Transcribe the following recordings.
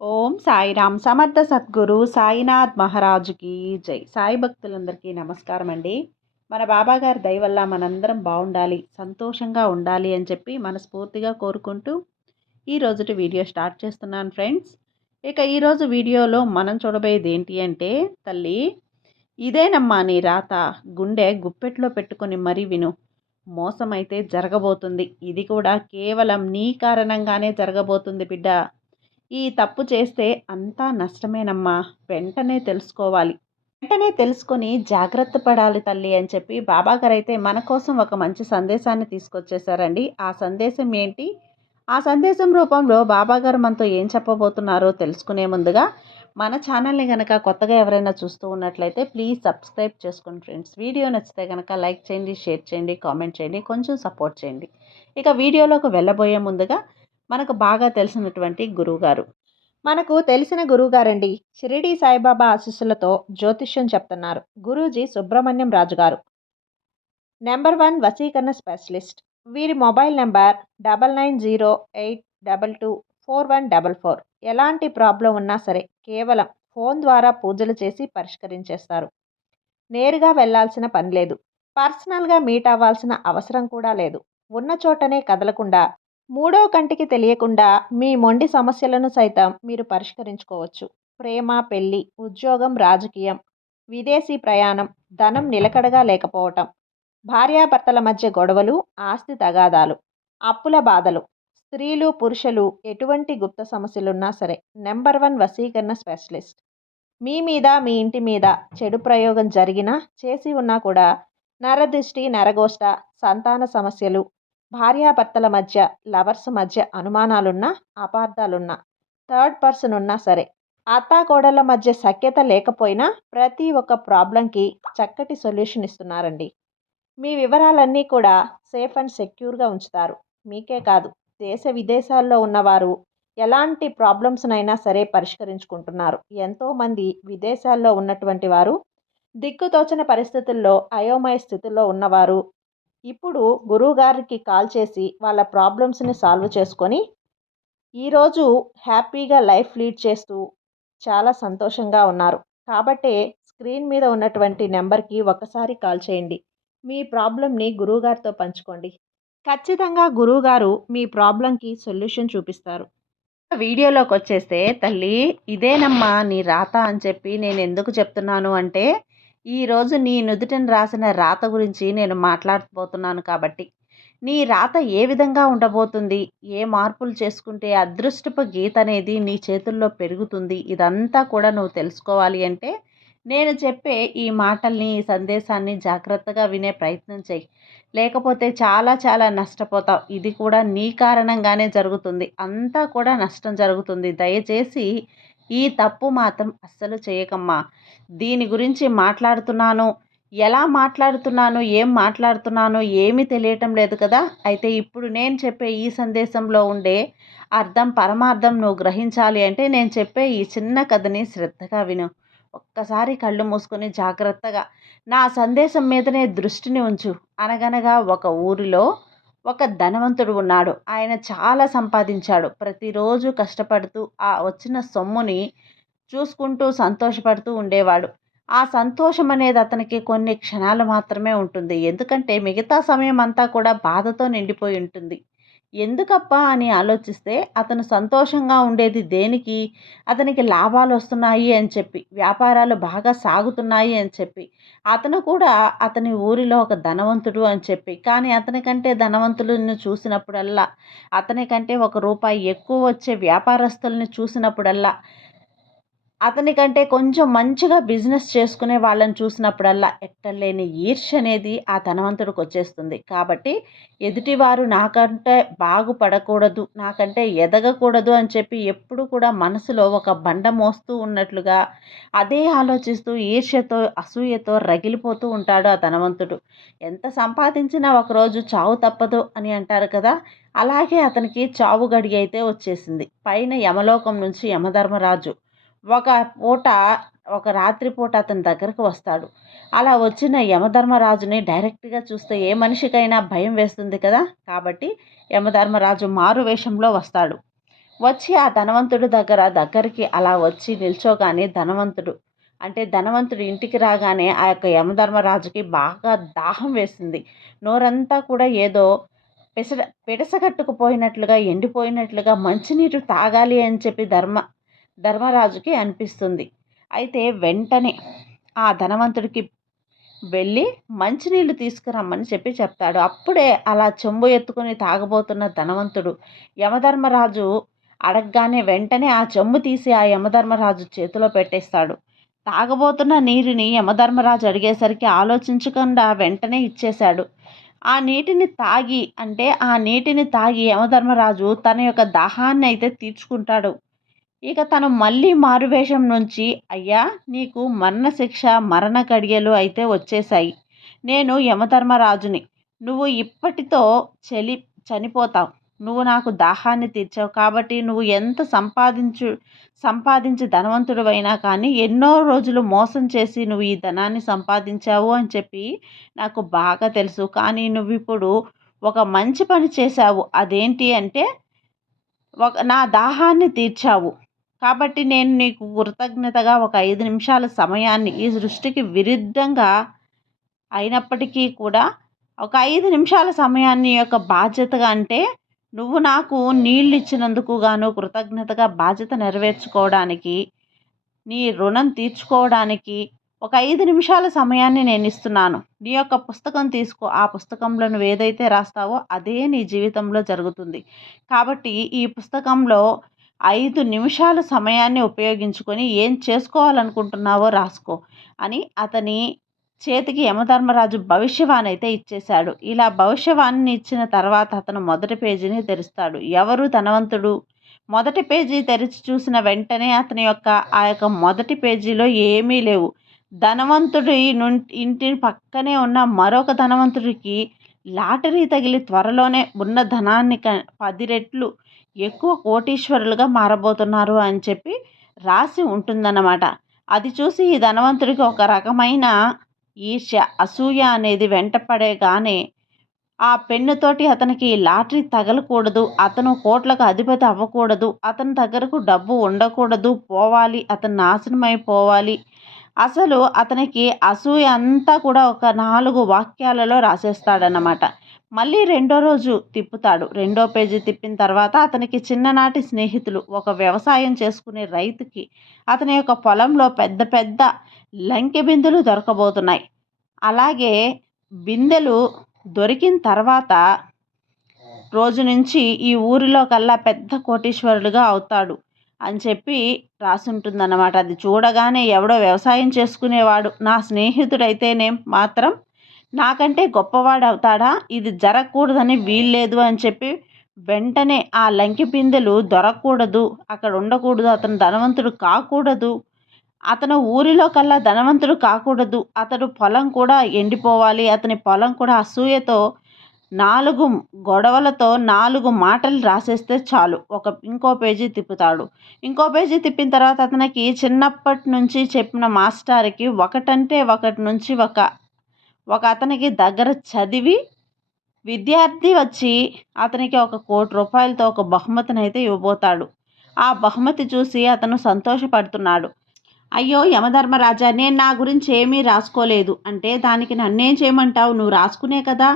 ఓం సాయిరామ్ సమర్థ సద్గురు సాయినాథ్ మహారాజుకి జై. సాయి భక్తులందరికీ నమస్కారం అండి. మన బాబాగారి దయ వల్ల మనందరం బాగుండాలి, సంతోషంగా ఉండాలి అని చెప్పి మనస్ఫూర్తిగా కోరుకుంటూ ఈరోజుటి వీడియో స్టార్ట్ చేస్తున్నాను ఫ్రెండ్స్. ఇక ఈరోజు వీడియోలో మనం చూడబోయేది ఏంటి అంటే, తల్లి ఇదేనమ్మా నీ రాత, గుండె గుప్పెట్లో పెట్టుకొని మరీ విను. మోసమైతే జరగబోతుంది, ఇది కూడా కేవలం నీ కారణంగానే జరగబోతుంది బిడ్డ. ఈ తప్పు చేస్తే అంతా నష్టమేనమ్మా, వెంటనే తెలుసుకోవాలి, వెంటనే తెలుసుకొని జాగ్రత్త పడాలి తల్లి అని చెప్పి బాబాగారు అయితే మన కోసం ఒక మంచి సందేశాన్ని తీసుకొచ్చేసారండి. ఆ సందేశం ఏంటి, ఆ సందేశం రూపంలో బాబాగారు మనతో ఏం చెప్పబోతున్నారో తెలుసుకునే ముందుగా మన ఛానల్ని కనుక కొత్తగా ఎవరైనా చూస్తూ ఉన్నట్లయితే ప్లీజ్ సబ్స్క్రైబ్ చేసుకోండి ఫ్రెండ్స్. వీడియో నచ్చితే కనుక లైక్ చేయండి, షేర్ చేయండి, కామెంట్ చేయండి, కొంచెం సపోర్ట్ చేయండి. ఇక వీడియోలోకి వెళ్ళబోయే ముందుగా మనకు బాగా తెలిసినటువంటి గురువుగారు, మనకు తెలిసిన గురువుగారండి, షిరిడి సాయిబాబా ఆశీస్సులతో జ్యోతిష్యం చెప్తున్నారు గురూజీ సుబ్రహ్మణ్యం రాజు గారు, నెంబర్ 1 వశీకరణ స్పెషలిస్ట్. వీరి మొబైల్ నెంబర్ 9908224144. ఎలాంటి ప్రాబ్లం ఉన్నా సరే కేవలం ఫోన్ ద్వారా పూజలు చేసి పరిష్కరించేస్తారు. నేరుగా వెళ్లాల్సిన పని లేదు, పర్సనల్గా మీట్ అవ్వాల్సిన అవసరం కూడా లేదు. ఉన్న చోటనే కదలకుండా, మూడో కంటికి తెలియకుండా మీ మొండి సమస్యలను సైతం మీరు పరిష్కరించుకోవచ్చు. ప్రేమ, పెళ్లి, ఉద్యోగం, రాజకీయం, విదేశీ ప్రయాణం, ధనం నిలకడగా లేకపోవటం, భార్యాభర్తల మధ్య గొడవలు, ఆస్తి తగాదాలు, అప్పుల బాధలు, స్త్రీలు పురుషులు ఎటువంటి గుప్త సమస్యలున్నా సరే నెంబర్ 1 వశీకరణ స్పెషలిస్ట్. మీ మీద, మీ ఇంటి మీద చెడు ప్రయోగం జరిగినా, చేసి ఉన్నా కూడా నరదృష్టి, నరగోష్ట, సంతాన సమస్యలు, భార్యాభర్తల మధ్య, లవర్స్ మధ్య అనుమానాలున్నా, అపార్థాలున్నా, థర్డ్ పర్సన్ ఉన్నా సరే, అత్తాకోడళ్ళ మధ్య సఖ్యత లేకపోయినా ప్రతి ఒక్క ప్రాబ్లంకి చక్కటి సొల్యూషన్ ఇస్తున్నారండి. మీ వివరాలన్నీ కూడా సేఫ్ అండ్ సెక్యూర్గా ఉంచుతారు. మీకే కాదు, దేశ విదేశాల్లో ఉన్నవారు ఎలాంటి ప్రాబ్లమ్స్నైనా సరే పరిష్కరించుకుంటున్నారు. ఎంతోమంది విదేశాల్లో ఉన్నటువంటి వారు, దిక్కుతోచని పరిస్థితుల్లో, అయోమయ స్థితిలో ఉన్నవారు ఇప్పుడు గురువుగారికి కాల్ చేసి వాళ్ళ ప్రాబ్లమ్స్ని సాల్వ్ చేసుకొని ఈరోజు హ్యాపీగా లైఫ్ లీడ్ చేస్తూ చాలా సంతోషంగా ఉన్నారు. కాబట్టే స్క్రీన్ మీద ఉన్నటువంటి నెంబర్కి ఒకసారి కాల్ చేయండి. మీ ప్రాబ్లంని గురువుగారితో పంచుకోండి. ఖచ్చితంగా గురువుగారు మీ ప్రాబ్లంకి సొల్యూషన్ చూపిస్తారు. వీడియోలోకి వచ్చేస్తే, తల్లి ఇదేనమ్మా నీ రాత అని చెప్పి నేను ఎందుకు చెప్తున్నాను అంటే, ఈరోజు నీ నుదుటిన రాసిన రాత గురించి నేను మాట్లాడబోతున్నాను కాబట్టి. నీ రాత ఏ విధంగా ఉండబోతుంది, ఏ మార్పులు చేసుకుంటే అదృష్టపు గీత అనేది నీ చేతుల్లో పెరుగుతుంది, ఇదంతా కూడా నువ్వు తెలుసుకోవాలి అంటే నేను చెప్పే ఈ మాటల్ని, ఈ సందేశాన్ని జాగ్రత్తగా వినే ప్రయత్నం చేయి. లేకపోతే చాలా చాలా నష్టపోతావు. ఇది కూడా నీ కారణంగానే జరుగుతుంది, అంతా కూడా నష్టం జరుగుతుంది. దయచేసి ఈ తప్పు మాత్రం అస్సలు చేయకమ్మా. దీని గురించి మాట్లాడుతున్నాను, ఎలా మాట్లాడుతున్నాను, ఏం మాట్లాడుతున్నానో ఏమీ తెలియటం లేదు కదా. అయితే ఇప్పుడు నేను చెప్పే ఈ సందేశంలో ఉండే అర్థం, పరమార్థం నువ్వు గ్రహించాలి అంటే నేను చెప్పే ఈ చిన్న కథని శ్రద్ధగా విను. ఒక్కసారి కళ్ళు మూసుకొని జాగ్రత్తగా నా సందేశం మీదనే దృష్టిని ఉంచు. అనగనగా ఒక ఊరిలో ఒక ధనవంతుడు ఉన్నాడు. ఆయన చాలా సంపాదించాడు. ప్రతిరోజు కష్టపడుతూ ఆ వచ్చిన సొమ్ముని చూసుకుంటూ సంతోషపడుతూ ఉండేవాడు. ఆ సంతోషం అనేది అతనికి కొన్ని క్షణాలు మాత్రమే ఉంటుంది. ఎందుకంటే మిగతా సమయం అంతా కూడా బాధతో నిండిపోయి ఉంటుంది. ఎందుకప్పా అని ఆలోచిస్తే అతను సంతోషంగా ఉండేది దేనికి, అతనికి లాభాలు వస్తున్నాయి అని చెప్పి, వ్యాపారాలు బాగా సాగుతున్నాయి అని చెప్పి, అతను కూడా అతని ఊరిలో ఒక ధనవంతుడు అని చెప్పి. కానీ అతనికంటే ధనవంతులను చూసినప్పుడల్లా, అతనికంటే ₹1 ఎక్కువ వచ్చే వ్యాపారస్తుల్ని చూసినప్పుడల్లా, అతనికంటే కొంచెం మంచిగా బిజినెస్ చేసుకునే వాళ్ళని చూసినప్పుడల్లా ఎక్కడలేని ఈర్ష్య అనేది ఆ ధనవంతుడికి వచ్చేస్తుంది. కాబట్టి ఎదుటివారు నాకంటే బాగుపడకూడదు, నాకంటే ఎదగకూడదు అని చెప్పి ఎప్పుడు కూడా మనసులో ఒక బండ మోస్తూ ఉన్నట్లుగా అదే ఆలోచిస్తూ ఈర్ష్యతో, అసూయతో రగిలిపోతూ ఉంటాడు ఆ ధనవంతుడు. ఎంత సంపాదించినా ఒకరోజు చావు తప్పదు అని అంటారు కదా. అలాగే అతనికి చావు గడియ అయితే వచ్చేసింది. పైన యమలోకం నుంచి యమధర్మరాజు ఒక రాత్రి పూట అతని దగ్గరకు వస్తాడు. అలా వచ్చిన యమధర్మరాజుని డైరెక్ట్గా చూస్తే ఏ మనిషికైనా భయం వేస్తుంది కదా. కాబట్టి యమధర్మరాజు మారు వేషంలో వస్తాడు. వచ్చి ఆ దగ్గరికి అలా వచ్చి నిల్చోగానే ధనవంతుడు ఇంటికి రాగానే ఆ యొక్క యమధర్మరాజుకి బాగా దాహం వేసింది. నోరంతా కూడా ఏదో పిడసగట్టుకుపోయినట్లుగా, ఎండిపోయినట్లుగా మంచినీరు తాగాలి అని చెప్పి ధర్మరాజుకి అనిపిస్తుంది. అయితే వెంటనే ఆ ధనవంతుడికి వెళ్ళి మంచినీళ్ళు తీసుకురమ్మని చెప్తాడు. అప్పుడే అలా చెంబు ఎత్తుకుని తాగబోతున్న ధనవంతుడు యమధర్మరాజు అడగగానే వెంటనే ఆ చెంబు తీసి ఆ యమధర్మరాజు చేతిలో పెట్టేస్తాడు. తాగబోతున్న నీరుని యమధర్మరాజు అడిగేసరికి ఆలోచించకుండా వెంటనే ఇచ్చేశాడు. ఆ నీటిని తాగి యమధర్మరాజు తన యొక్క దాహాన్ని అయితే తీర్చుకుంటాడు. ఇక తను మళ్ళీ మారువేషం నుంచి, అయ్యా నీకు మరణశిక్ష, మరణ గడియలు అయితే వచ్చేశాయి. నేను యమధర్మరాజుని. నువ్వు ఇప్పటితో చనిపోతావు. నువ్వు నాకు దాహాన్ని తీర్చావు కాబట్టి నువ్వు ఎంత సంపాదించి ధనవంతుడివైనా కానీ ఎన్నో రోజులు మోసం చేసి నువ్వు ఈ ధనాన్ని సంపాదించావు అని చెప్పి నాకు బాగా తెలుసు. కానీ నువ్వు ఇప్పుడు ఒక మంచి పని చేశావు. అదేంటి అంటే నా దాహాన్ని తీర్చావు. కాబట్టి నేను నీకు కృతజ్ఞతగా ఒక 5 నిమిషాల సమయాన్ని, ఈ సృష్టికి విరుద్ధంగా అయినప్పటికీ కూడా ఒక 5 నిమిషాల సమయాన్ని యొక్క బాధ్యతగా, అంటే నువ్వు నాకు నీళ్ళు ఇచ్చినందుకు గాను కృతజ్ఞతగా బాధ్యత నెరవేర్చుకోవడానికి, నీ రుణం తీర్చుకోవడానికి ఒక 5 నిమిషాల సమయాన్ని నేను ఇస్తున్నాను. నీ యొక్క పుస్తకం తీసుకో. ఆ పుస్తకంలో నువ్వు ఏదైతే రాస్తావో అదే నీ జీవితంలో జరుగుతుంది. కాబట్టి ఈ పుస్తకంలో 5 నిమిషాల సమయాన్ని ఉపయోగించుకొని ఏం చేసుకోవాలనుకుంటున్నావో రాసుకో అని అతని చేతికి యమధర్మరాజు భవిష్యవాణి అయితే ఇచ్చేశాడు. ఇలా భవిష్యవాణిని ఇచ్చిన తర్వాత అతను మొదటి పేజీని తెరుస్తాడు. ఎవరు ధనవంతుడు? మొదటి పేజీ తెరిచి చూసిన వెంటనే అతని యొక్క ఆ యొక్క మొదటి పేజీలో ఏమీ లేవు. ధనవంతుడి ఇంటి పక్కనే ఉన్న మరొక ధనవంతుడికి లాటరీ తగిలి త్వరలోనే ఉన్న ధనాన్ని 10 రెట్లు ఎక్కువ కోటీశ్వరులుగా మారబోతున్నారు అని చెప్పి రాసి ఉంటుందన్నమాట. అది చూసి ఈ ధనవంతుడికి ఒక రకమైన ఈర్ష్య, అసూయ అనేది వెంటపడేగానే ఆ పెన్నుతోటి అతనికి లాటరీ తగలకూడదు, అతను కోట్లకు అధిపతి అవ్వకూడదు, అతని దగ్గరకు డబ్బు ఉండకూడదు, పోవాలి, అతను నాశనం అయిపోవాలి. అసలు అతనికి అసూయ అంతా కూడా ఒక 4 వాక్యాలలో రాసేస్తాడన్నమాట. మళ్ళీ రెండో రోజు తిప్పుతాడు. రెండో పేజీ తిప్పిన తర్వాత అతనికి చిన్ననాటి స్నేహితులు, ఒక వ్యవసాయం చేసుకునే రైతుకి అతని యొక్క పొలంలో పెద్ద పెద్ద లంకె బిందెలు దొరకబోతున్నాయి. అలాగే బిందెలు దొరికిన తర్వాత రోజు నుంచి ఈ ఊరిలో కల్లా పెద్ద కోటీశ్వరుడుగా అవుతాడు అని చెప్పి రాసుంటుందన్నమాట. అది చూడగానే ఎవడో వ్యవసాయం చేసుకునేవాడు నా స్నేహితుడైతేనే మాత్రం నాకంటే గొప్పవాడు అవుతాడా, ఇది జరగకూడదని వీల్లేదు అని చెప్పి వెంటనే ఆ లంకి పిందెలు దొరకకూడదు, అక్కడ ఉండకూడదు, అతను ధనవంతుడు కాకూడదు, అతను ఊరిలో కల్లా ధనవంతుడు కాకూడదు, అతడు పొలం కూడా ఎండిపోవాలి, అతని పొలం కూడా అసూయతో 4 గొడవలతో 4 మాటలు రాసేస్తే చాలు. ఇంకో పేజీ తిప్పుతాడు. ఇంకో పేజీ తిప్పిన తర్వాత అతనికి చిన్నప్పటి నుంచి చెప్పిన మాస్టర్కి ఒకటంటే ఒకటి నుంచి ఒక అతనికి దగ్గర చదివి విద్యార్థి వచ్చి అతనికి 1 కోటి రూపాయలతో ఒక బహుమతిని అయితే ఇవ్వబోతాడు. ఆ బహుమతి చూసి అతను సంతోషపడుతున్నాడు. అయ్యో యమధర్మరాజా, నేను నా గురించి ఏమీ రాసుకోలేదు అంటే దానికి నన్నేం చేయమంటావు? నువ్వు రాసుకునే కదా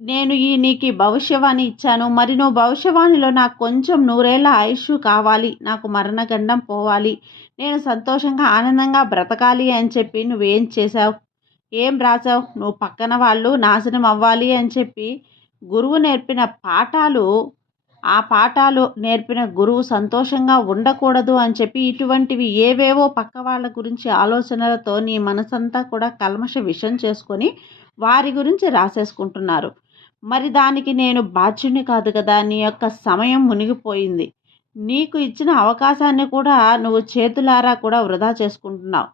నేను నీకు భవిష్యవాణి ఇచ్చాను. మరి నువ్వు భవిష్యవాణిలో నాకు కొంచెం 100 ఏళ్ల ఆయుష్ కావాలి, నాకు మరణగండం పోవాలి, నేను సంతోషంగా ఆనందంగా బ్రతకాలి అని చెప్పి నువ్వేం చేశావు? ఏం రాసావు? నువ్వు పక్కన వాళ్ళు నాశనం అవ్వాలి అని చెప్పి గురువు నేర్పిన పాఠాలు, ఆ పాఠాలు నేర్పిన గురువు సంతోషంగా ఉండకూడదు అని చెప్పి ఇటువంటివి ఏవేవో పక్క వాళ్ళ గురించి ఆలోచనలతో నీ మనసంతా కూడా కల్మష విషం చేసుకొని వారి గురించి రాసేసుకుంటున్నారు. మరి దానికి నేను బాధ్యుని కాదు కదా. నీ యొక్క సమయం మునిగిపోయింది. నీకు ఇచ్చిన అవకాశాన్ని కూడా నువ్వు చేతులారా కూడా వృధా చేసుకుంటున్నావు.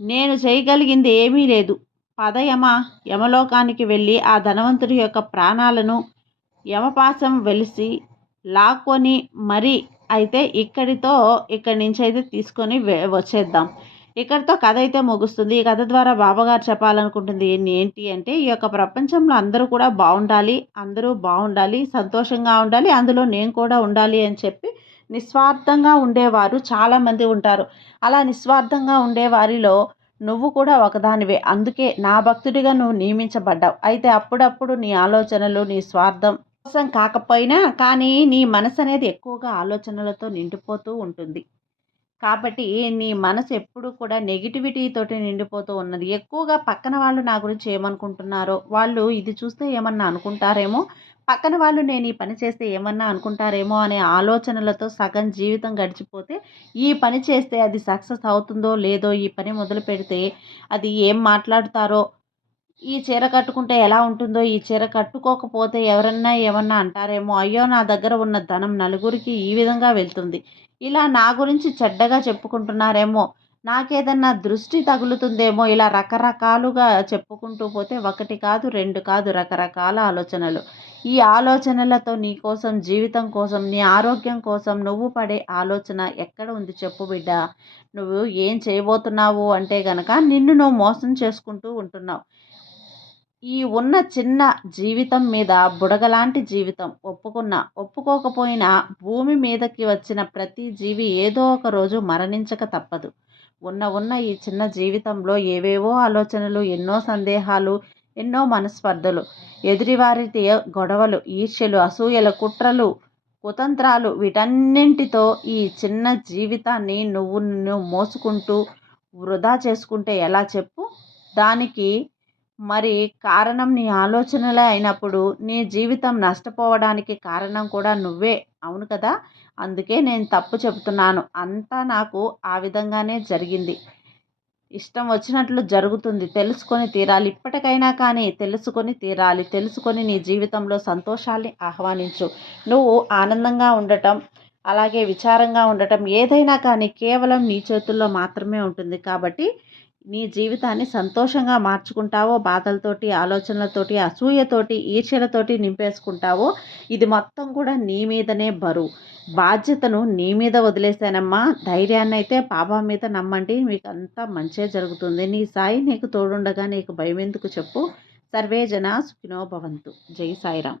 నేను చేయగలిగింది ఏమీ లేదు. యమలోకానికి వెళ్ళి ఆ ధనవంతుడి యొక్క ప్రాణాలను యమపాశం వెలిసి లాక్కొని మరి అయితే ఇక్కడి నుంచి అయితే తీసుకొని వచ్చేద్దాం. ఇక్కడితో కథ అయితే ముగుస్తుంది. ఈ కథ ద్వారా బాబాగారు చెప్పాలనుకుంటుంది ఏంటి అంటే, ఈ యొక్క ప్రపంచంలో అందరూ కూడా బావుండాలి, అందరూ బావుండాలి, సంతోషంగా ఉండాలి, అందులో నేను కూడా ఉండాలి అని చెప్పి నిస్వార్థంగా ఉండేవారు చాలామంది ఉంటారు. అలా నిస్వార్థంగా ఉండేవారిలో నువ్వు కూడా ఒకదానివే. అందుకే నా భక్తుడిగా నువ్వు నియమించబడ్డావు. అయితే అప్పుడప్పుడు నీ ఆలోచనలు, నీ స్వార్థం కోసం కాకపోయినా కానీ నీ మనసనేది ఎక్కువగా ఆలోచనలతో నిండిపోతూ ఉంటుంది. కాబట్టి నీ మనసు ఎప్పుడు కూడా నెగటివిటీ తోటి నిండిపోతూ ఉన్నది. ఎక్కువగా పక్కన వాళ్ళు నా గురించి ఏమనుకుంటున్నారో, వాళ్ళు ఇది చూస్తే ఏమన్నా అనుకుంటారేమో, పక్కన వాళ్ళు నేను ఈ పని చేస్తే ఏమన్నా అనుకుంటారేమో అనే ఆలోచనలతో సగం జీవితం గడిచిపోతే, ఈ పని చేస్తే అది సక్సెస్ అవుతుందో లేదో, ఈ పని మొదలుపెడితే అది ఏం మాట్లాడుతారో, ఈ చీర కట్టుకుంటే ఎలా ఉంటుందో, ఈ చీర కట్టుకోకపోతే ఎవరన్నా ఏమన్నా అంటారేమో, అయ్యో! నా దగ్గర ఉన్న ధనం నలుగురికి ఈ విధంగా వెళ్తుంది. ఇలా నా గురించి చెడ్డగా చెప్పుకుంటున్నారేమో, నాకేదన్నా దృష్టి తగులుతుందేమో, ఇలా రకరకాలుగా చెప్పుకుంటూ పోతే ఒకటి కాదు, రెండు కాదు రకరకాల ఆలోచనలు. ఈ ఆలోచనలతో నీ కోసం, జీవితం కోసం, నీ ఆరోగ్యం కోసం నువ్వు పడే ఆలోచన ఎక్కడ ఉంది చెప్పు బిడ్డ? నువ్వు ఏం చేయబోతున్నావు అంటే గనక నిన్ను నువ్వు మోసం చేసుకుంటూ ఉంటున్నావు. ఈ ఉన్న చిన్న జీవితం మీద బుడగలాంటి జీవితం ఒప్పుకున్నా, ఒప్పుకోకపోయినా భూమి మీదకి వచ్చిన ప్రతి జీవి ఏదో ఒక రోజు మరణించక తప్పదు. ఉన్న ఈ చిన్న జీవితంలో ఏవేవో ఆలోచనలు, ఎన్నో సందేహాలు, ఎన్నో మనస్పర్ధలు, ఎదుటివారితో గొడవలు, ఈర్ష్యలు, అసూయలు, కుట్రలు, కుతంత్రాలు వీటన్నింటితో ఈ చిన్న జీవితాన్ని నువ్వు మోసుకుంటూ వృధా చేసుకుంటే ఎలా చెప్పు? దానికి మరి కారణం నీ ఆలోచనలే అయినప్పుడు, నీ జీవితం నష్టపోవడానికి కారణం కూడా నువ్వే. అవును కదా! అందుకే నేను తప్పు చెబుతున్నాను. అంతా నాకు ఆ విధంగానే జరిగింది. ఇష్టం వచ్చినట్లు జరుగుతుంది. తెలుసుకొని తీరాలి. ఇప్పటికైనా కానీ తెలుసుకొని తీరాలి. తెలుసుకొని నీ జీవితంలో సంతోషాల్ని ఆహ్వానించు. నువ్వు ఆనందంగా ఉండటం, అలాగే విచారంగా ఉండటం ఏదైనా కానీ కేవలం నీ చేతుల్లో మాత్రమే ఉంటుంది. కాబట్టి నీ జీవితాన్ని సంతోషంగా మార్చుకుంటావో, బాధలతోటి, ఆలోచనలతోటి, అసూయతోటి, ఈర్ష్యలతోటి నింపేసుకుంటావో, ఇది మొత్తం కూడా నీ మీదనే బరువు. బాధ్యతను నీ మీద వదిలేసానమ్మా. ధైర్యాన్నయితే బాబా మీద నమ్మండి. మీకంతా మంచే జరుగుతుంది. నీ సాయి నీకు తోడుండగా నీకు భయమెందుకు చెప్పు. సర్వే జనా సుఖినో భవంతు. జై సాయిరాం.